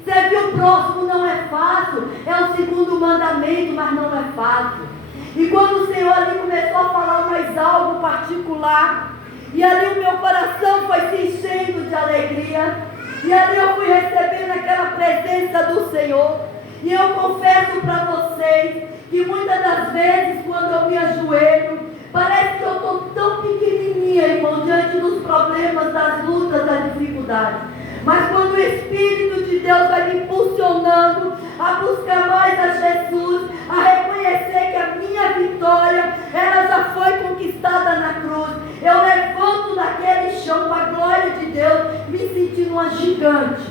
Servir o próximo não é fácil. É o segundo mandamento, mas não é fácil. E quando o Senhor ali começou a falar mais algo particular, e ali o meu coração foi se enchendo de alegria, e ali eu fui recebendo aquela presença do Senhor. E eu confesso para vocês que muitas das vezes, quando eu me ajoelho, parece que eu estou tão pequenininha, irmão, diante dos problemas, das lutas, das dificuldades. Mas quando o Espírito de Deus vai me impulsionando a buscar mais a Jesus, a reconhecer que a minha vitória, ela já foi conquistada na cruz, eu levanto daquele chão para a glória de Deus, me sentindo uma gigante,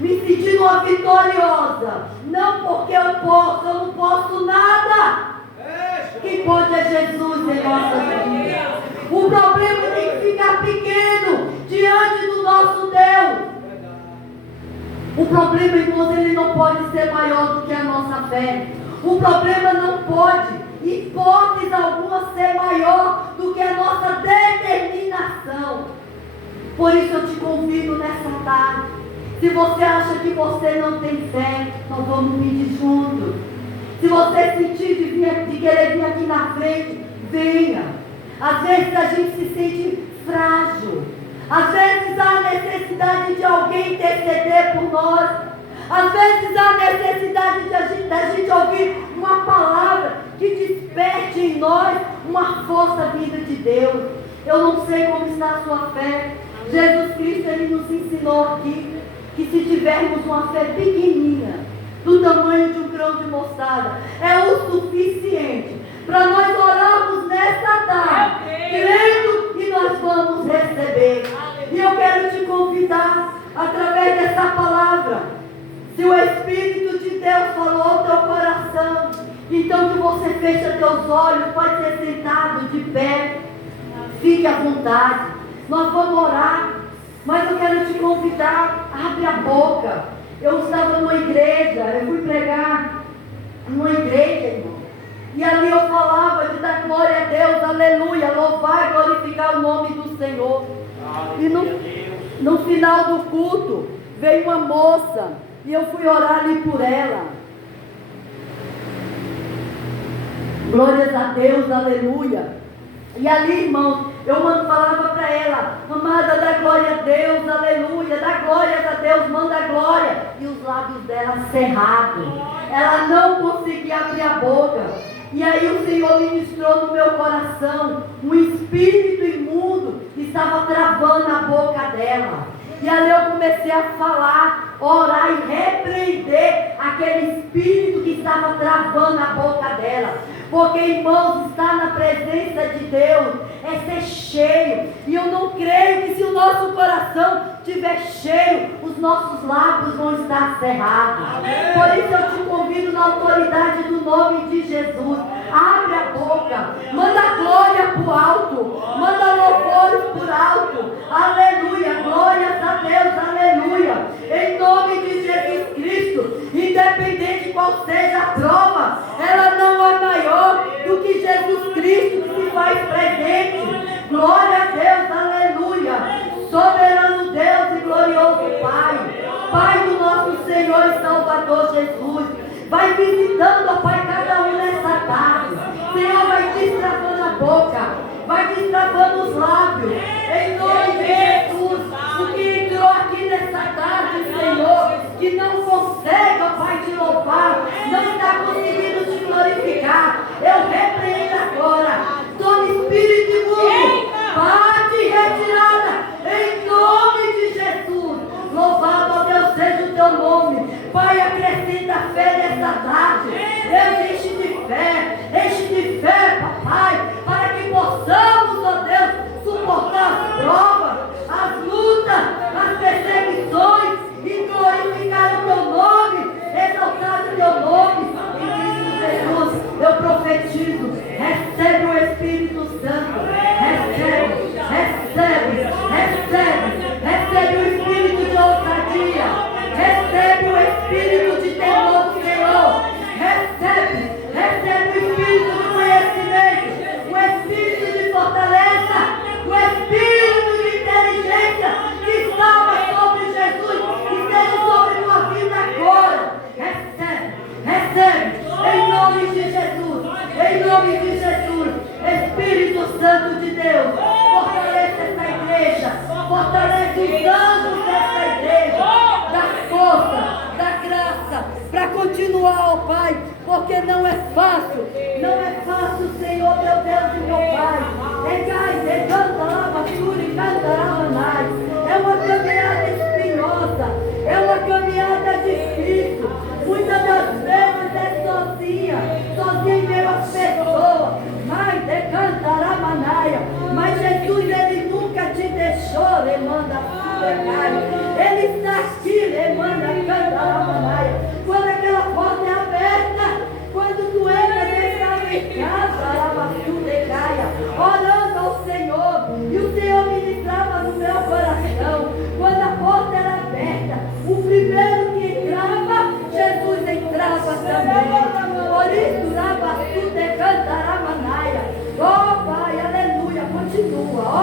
me sentindo uma vitoriosa. Não porque eu não posso nada. Quem pode é Jesus em nossa vida. O problema tem que ficar pequeno diante do nosso Deus. O problema, irmãos, ele não pode ser maior do que a nossa fé. O problema não pode, hipótese alguma, ser maior do que a nossa determinação. Por isso eu te convido nessa tarde. Se você acha que você não tem fé, nós vamos pedir juntos. Se você sentir de querer vir aqui na frente, venha. Às vezes a gente se sente frágil. Às vezes há necessidade de alguém interceder por nós. Às vezes há necessidade da gente ouvir uma palavra que desperte em nós uma força vinda de Deus. Eu não sei como está a sua fé. Jesus Cristo, Ele nos ensinou aqui que se tivermos uma fé pequenina, do tamanho de um grão de mostarda, é o suficiente para nós orarmos nessa tarde, crendo que nós vamos receber. E eu quero te convidar, através dessa palavra, se o Espírito de Deus falou ao teu coração, então que você feche teus olhos, pode ser sentado, de pé, fique à vontade. Nós vamos orar, mas eu quero te convidar, abre a boca. Eu estava numa igreja, eu fui pregar numa igreja, irmão, e ali eu falava de dar glória a Deus, aleluia, louvar e glorificar o nome do Senhor. E no final do culto, veio uma moça, e eu fui orar ali por ela. Glórias a Deus, aleluia. E ali, irmãos, eu falava para ela, amada, dá glória a Deus, aleluia, dá glórias a Deus, manda glória. E os lábios dela cerrados, ela não conseguia abrir a boca. E aí o Senhor ministrou no meu coração, um espírito imundo estava travando a boca dela. E ali eu comecei a falar, orar e repreender aquele espírito que estava travando a boca dela. Porque, irmãos, estar na presença de Deus é ser cheio. E eu não creio que se o nosso coração estiver cheio, os nossos lábios vão estar cerrados. Amém. Por isso eu te convido na autoridade do nome de Jesus. Abre a boca, manda glória por alto, manda louvores por alto. Aleluia, glórias a Deus, aleluia. Em nome de Jesus Cristo, independente qual seja a prova, ela não é maior do que Jesus Cristo que se faz presente. Glória a Deus, aleluia. Soberano Deus e glorioso Pai, Pai do nosso Senhor e Salvador Jesus, vai visitando, ó Pai, cada um nessa tarde. Senhor, vai destravando a boca, vai destravando os lábios, em nome de Jesus. O que entrou aqui nessa tarde, Senhor, que não consegue, ó Pai, te louvar, não está conseguindo te glorificar, eu repreendo agora todo espírito imundo, parte retirada, em nome de Jesus. Louvado, ó Deus, seja o teu nome. Pai, acrescenta fé nessa tarde. Deus, enche de fé, papai, para que possamos, ó Deus, suportar as provas, as lutas, as perseguições e glorificar o teu nome, exaltar o teu nome. Em Cristo Jesus, eu profetizo, recebe o Espírito Santo, recebe o espírito de ousadia, recebe o espírito de temor do Senhor, recebe o espírito de conhecimento, o espírito de fortaleza, o espírito de inteligência que estava sobre Jesus, que esteja sobre tua vida agora. Recebe, em nome de Jesus, Espírito Santo de Deus, fortalece essa igreja, fortalece os anjos dessa igreja, da força, da graça, para continuar, ó Pai, porque não é fácil, Senhor, meu Deus e meu Pai. É uma caminhada espinhosa, é uma caminhada difícil, muitas das vezes é sozinha em meio às pessoas, mas Jesus, Ele nunca te deixou, Ele está aqui, quando aquela porta é aberta, quando tu entras, Ele está em casa, orando ao Senhor, e o Senhor ministrava no meu coração, quando a porta era aberta, o primeiro que entrava, Jesus entrava também. Por isso, oh Pai, aleluia, continua,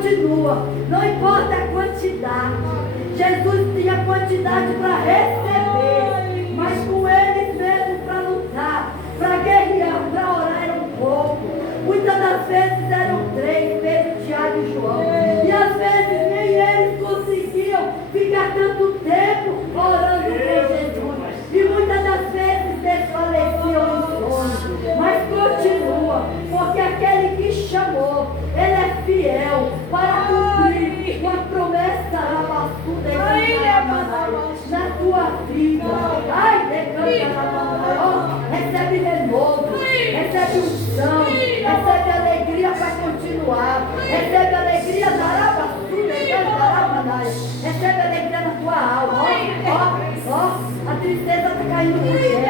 continua. Não importa a quantidade. Jesus tinha quantidade para receber, mas com eles mesmo para lutar, para guerrear, para orar era um pouco. Muitas das vezes eram 3, Pedro, Tiago e João. E às vezes nem eles conseguiam ficar tanto tempo orando com Jesus. E muitas das vezes desfaleciam no sono. Mas continua, porque aquele que chamou, ele é fiel para cumprir uma promessa na tua vida. Ai, recebe renovo, recebe unção, recebe alegria para continuar, recebe alegria da arabaçuda, recebe alegria na tua alma. A tristeza está caindo no chão,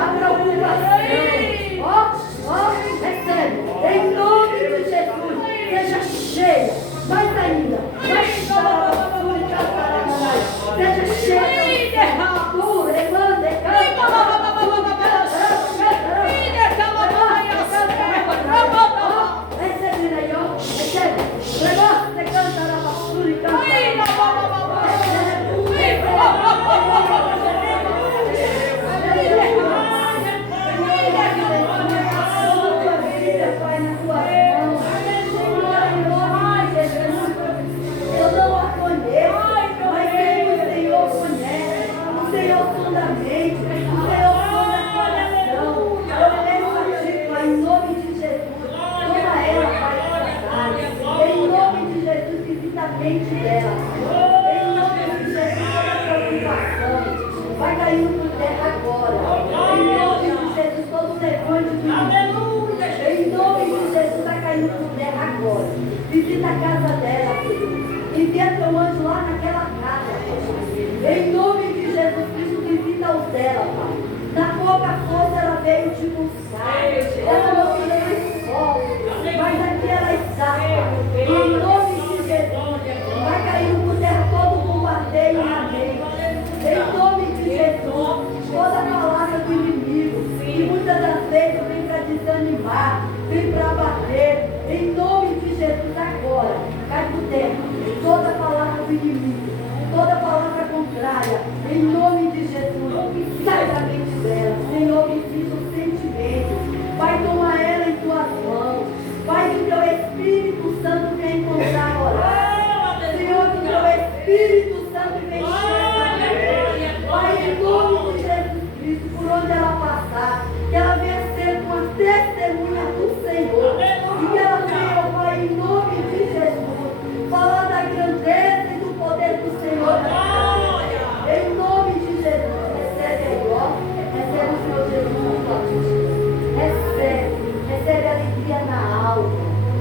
a preocupação, recebe, em nome de Jesus, seja cheia, mais ainda, seja cheia, vai caindo por terra agora. Em nome de Jesus, todo levante do inimigo. Em nome de Jesus, vai caindo por terra agora. Visita a casa dela, Senhor. Envia teu anjo lá naquela casa, Pai. Em nome de Jesus Cristo, visita os dela, Pai. Na pouca força ela veio te buscar. Ela não queria mais forte, mas aqui ela está, Pai. Em nome de Jesus, vai caindo por terra todo bombardeio na mente. Em nome de Jesus, toda palavra do inimigo, que muitas das vezes vem para desanimar, vem para bater, em nome de Jesus agora, cai por terra, toda palavra do inimigo, toda palavra contrária, em nome de Jesus, sai da mente dela, Senhor, visita o sentimento, vai tomar ela em tuas mãos, vai que o teu Espírito Santo vem encontrar agora, Senhor, que o teu Espírito Santo vem encher. Pai, em nome de Jesus Cristo, por onde ela passar, que ela venha ser uma testemunha do Senhor. E que ela venha, Pai, em nome de Jesus, falar da grandeza e do poder do Senhor. Em nome de Jesus, recebe a glória, recebe o Senhor Jesus, recebe alegria na alma.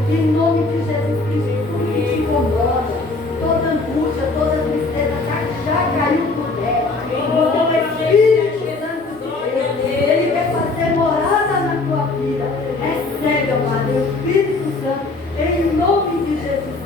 Em nome de Jesus Cristo, tudo que te incomoda, toda angústia, toda tristeza já caiu por terra. O Espírito Santo de Deus, Ele quer fazer morada na tua vida. Recebe, amado, o Espírito Santo, em nome de Jesus.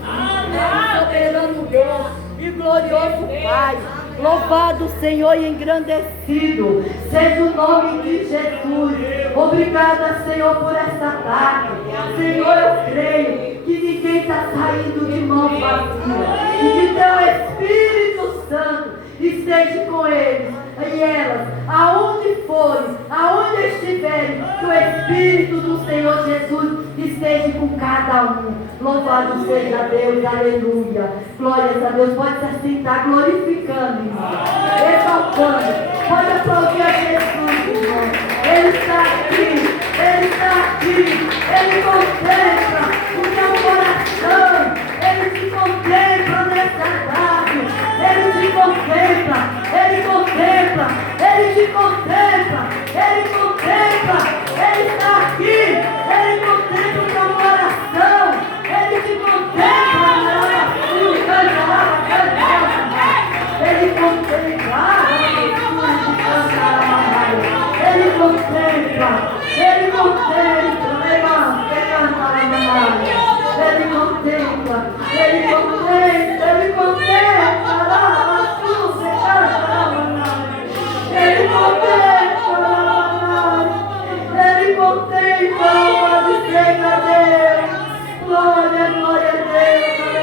Soberano Deus e glorioso Pai, louvado Senhor e engrandecido seja o nome de Jesus. Obrigada, Senhor, por esta tarde. Senhor, eu creio que ninguém está saindo de mão vazia e que teu Espírito Santo esteja com eles e elas, aonde forem, aonde estiverem, que o Espírito do Senhor Jesus esteja com cada um. Louvado seja Deus, aleluia. Glórias a Deus. Pode se assentar glorificando, irmão, exaltando. Pode aplaudir a Jesus, irmão. Ele está aqui, Ele está aqui. Ele contempla o teu coração. Ele te contempla nessa tarde. Ele te contempla. Ele contempla. Ele te contempla. Ele contempla. Ele está aqui. Ele contempla o teu coração. Ele te contempla. Ele contempla. Ele contempla. Ele contempla. Ele contempla. Ele contempla. Ele contempla. Ele contempla, pode ser a Deus. Glória, glória a Deus.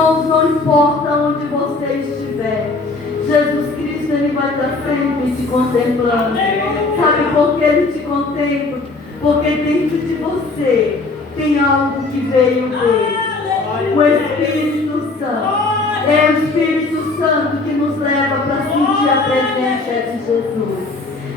Irmãos, não importa onde você estiver, Jesus Cristo, Ele vai estar sempre te contemplando. Sabe por que Ele te contempla? Porque dentro de você tem algo que veio dele. O Espírito Santo. É o Espírito Santo que nos leva para sentir a presença de Jesus.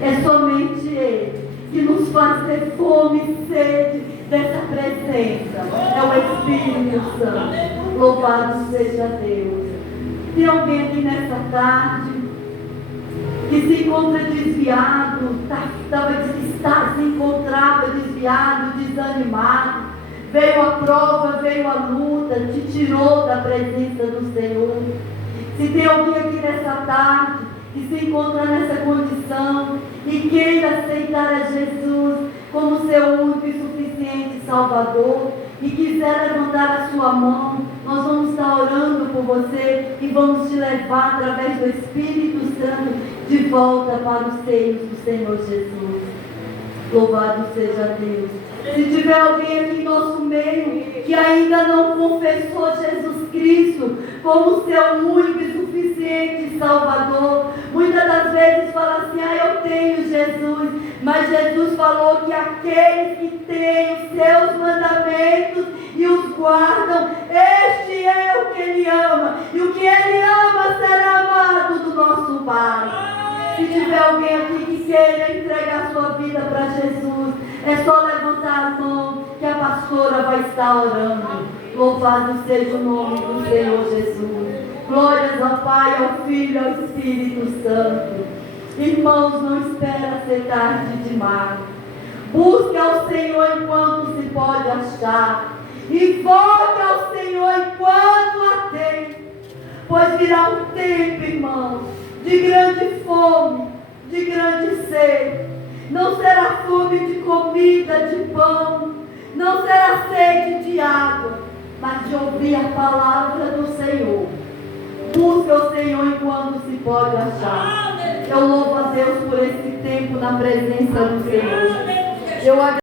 É somente Ele que nos faz ter fome e sede dessa presença. É o Espírito Santo. Louvado seja Deus. Tem alguém aqui nessa tarde que se encontra desviado, se encontrava desviado, desanimado, veio a prova, veio a luta, te tirou da presença do Senhor. Se tem alguém aqui nessa tarde que se encontra nessa condição e queira aceitar a Jesus como seu único e suficiente Salvador e quiser levantar a sua mão, nós vamos estar orando por você e vamos te levar através do Espírito Santo de volta para os seios do Senhor Jesus. Louvado seja Deus. Se tiver alguém aqui em nosso meio que ainda não confessou Jesus Cristo como seu único e suficiente Salvador, muitas das vezes fala assim: eu tenho Jesus, mas Jesus falou que aqueles que têm os seus mandamentos e os guardam, este é o que Ele ama, e o que Ele ama será amado do nosso Pai. Se tiver alguém aqui que queira entregar sua vida para Jesus, é só levantar a mão que a pastora vai estar orando. Louvado seja o nome do Senhor Jesus. Glórias ao Pai, ao Filho e ao Espírito Santo. Irmãos, não espera ser tarde demais. Busque ao Senhor enquanto se pode achar. Invoque ao Senhor enquanto há tempo. Pois virá um tempo, irmãos, de grande fome, de grande sede. Não será fome de comida, de pão, não será sede de água, mas de ouvir a palavra do Senhor. Busque o Senhor enquanto se pode achar. Eu louvo a Deus por esse tempo na presença do Senhor. Eu